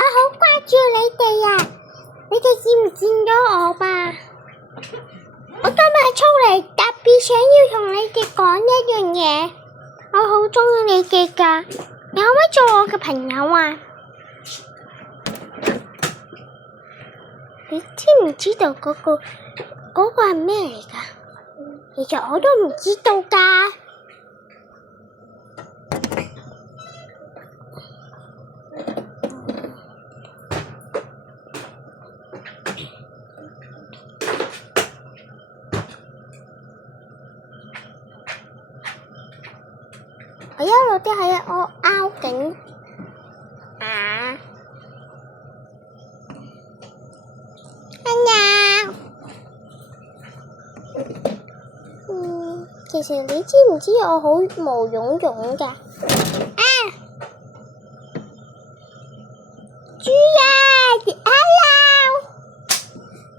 好掛住你哋啊！你哋見唔見到我吧？我今日出嚟特別想要同你哋講一樣嘢，我好鍾意你哋㗎，你可唔可以做我嘅朋友啊？你知唔知道嗰個係咩嚟㗎？其實我都唔知道㗎。我一路都喺我拗緊啊！其實你知唔知我好毛茸茸㗎？豬啊 ！Hello！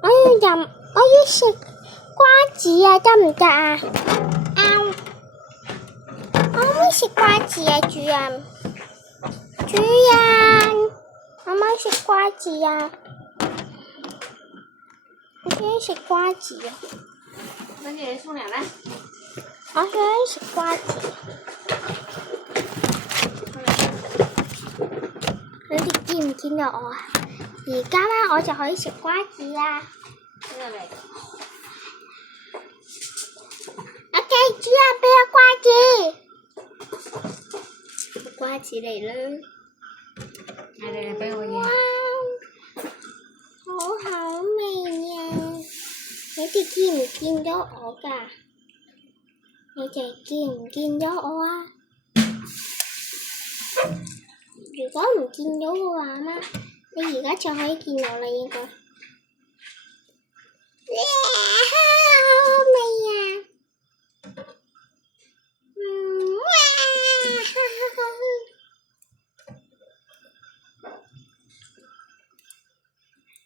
我要食瓜子啊，得唔得啊？我可唔可以食瓜子啊，主人？主人，可唔可以食瓜子啊？我想食瓜子啊！跟住你沖涼啦。我想食瓜子。你哋見唔見到我啊？而家咧我就可以食瓜子啦。邊個嚟？OK， 主人俾我瓜子。瓜子嚟啦！嚟俾我哇，好好味啊！你哋見唔見到我㗎？你哋見唔見到我啊？如果唔見到嘅話呢，你而家就可以見到啦，應該。好味啊！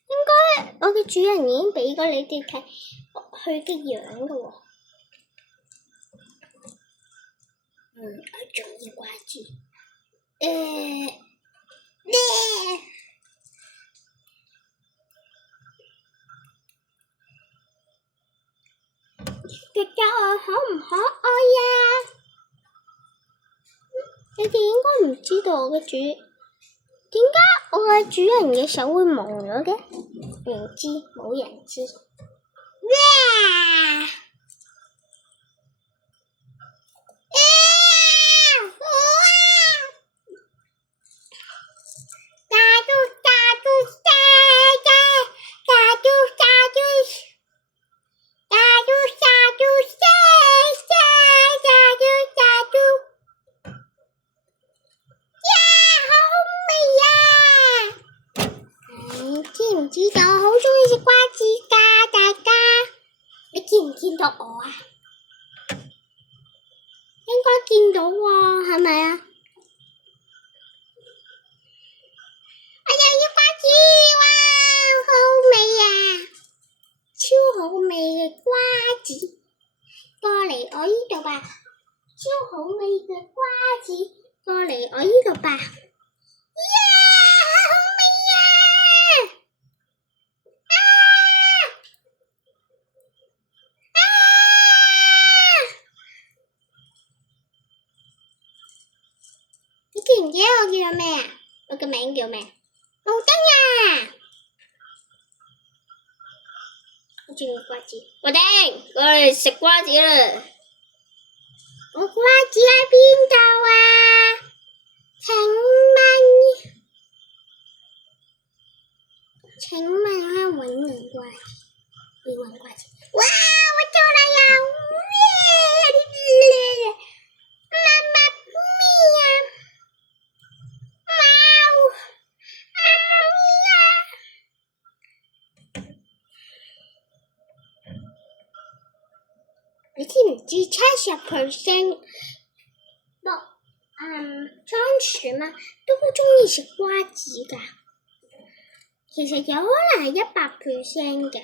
應該我嘅主人已經俾過你哋睇佢嘅樣㗎喎。我中意瓜子。覺得我可唔可愛呀？你哋應該唔知道點解我嘅主人嘅手會蒙咗嘅？唔知，冇人知。知唔知道我好鍾意食瓜子㗎，大家？你見唔見到我啊？應該見到喎，係咪啊？我又要瓜子，哇，好味啊！超好味嘅瓜子，過嚟我呢度吧！超好味嘅瓜子，過嚟我呢度吧！你記唔記得我叫咩啊？我嘅名叫咩？路燈啊！我中意瓜子。路燈，過嚟食瓜子啦！我瓜子喺邊度啊？請問喺揾人瓜子？你揾瓜子？哇！我做啦呀！你知唔知70%倉鼠嘛都好鍾意食瓜子㗎？其實有可能係100%嘅。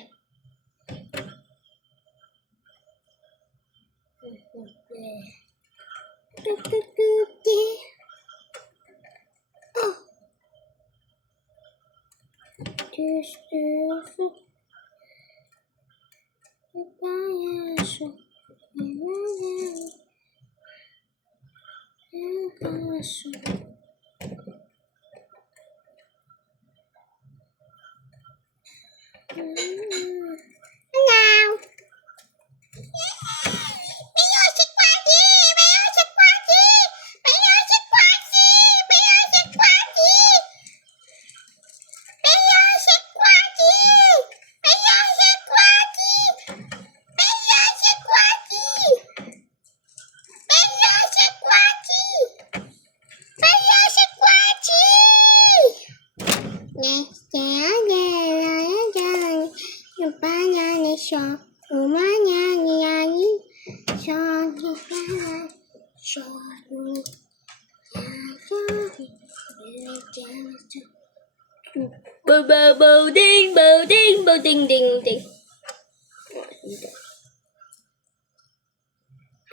布布布丁布丁布丁丁丁。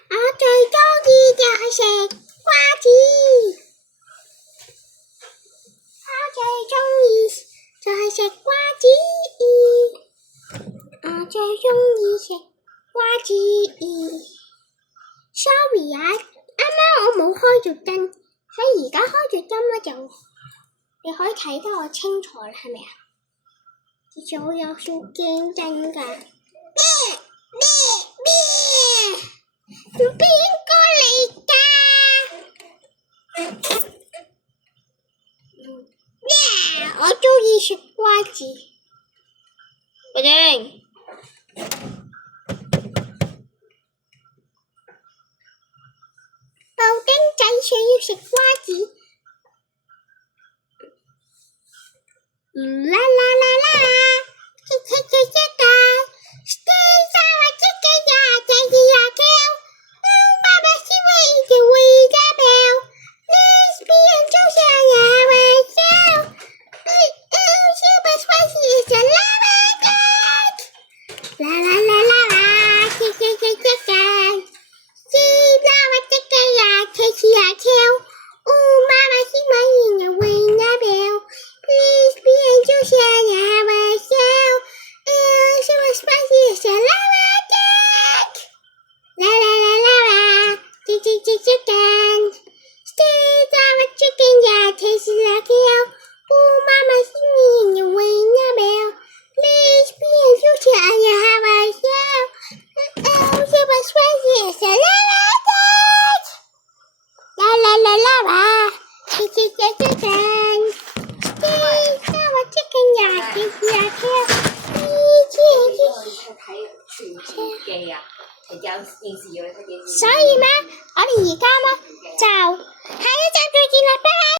我最中意就係食瓜子，我最中意就係食瓜子，我最中意食瓜子。Sorry 啊，啱啱我冇開住燈，所以而家開住燈咧就你可以睇得我清楚啦，係咪啊？其實我有少驚真㗎。邊個嚟㗎？我中意食瓜子。布丁。布丁仔想要食瓜子。啦啦啦啦啦，切切切切㗎，食晒我這個呀，這個呀跳。爸爸是唯一的微代表 ，Lesbian 就像呀微笑。Super spicy is a lava cake。啦啦啦啦啦，切切切切㗎，食晒我這個呀，這個呀跳。爸爸是唯一的微代表。Lesbian 就像呀微笑，Super spicy is a lava cake。啦啦啦啦啦，切切切切㗎，食晒我這個呀，taste like hell。媽媽是唯一的微代表 ，Lesbian 就像呀微笑，Super spicy is a lava cake。啦啦啦啦啦，切切切切㗎。我這個呀，這個呀跳，所以咩？我哋而家咧就下一集再見啦，拜拜。